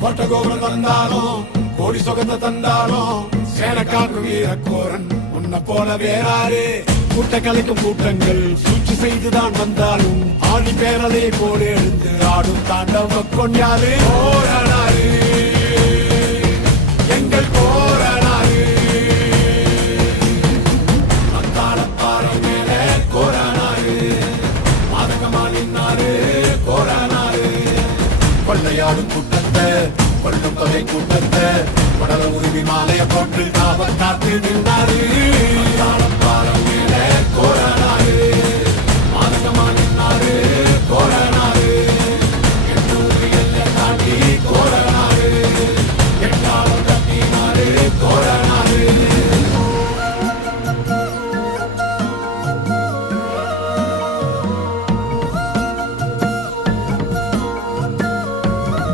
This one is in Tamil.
கோட்டை கோபுரம் தந்தாலும் கோடி சுகத்தை தந்தாலும் சேனக்காக்கு வீரக்கோரன் உன்னை போல வேறாரு கூட்ட கலைக்கும் கூட்டங்கள் சூழ்ச்சி செய்துதான் வந்தாலும் ஆடி பேரலை போல எழுந்து ஆடும் தாண்டவ கொண்டாரு போராடாரு எங்கள் போராடாரு அத்தாளப்பாறை மேல கோரானாரு. மாதகமானின்னாரு கோரானாரு. விளையாடும் கூட்டத்தை கொள்ளும் தொகை கூட்டத்தை உடல உறுதி மாலைய போட்டு அவர் காத்து நின்றாரு. கோரனாரு மாதகமா நின்றாரு கோரனாரு. எண்ணூறு எல்லை தாண்டி கோரனாரு எட்டாளம் தட்டினாரு கோரனாரு.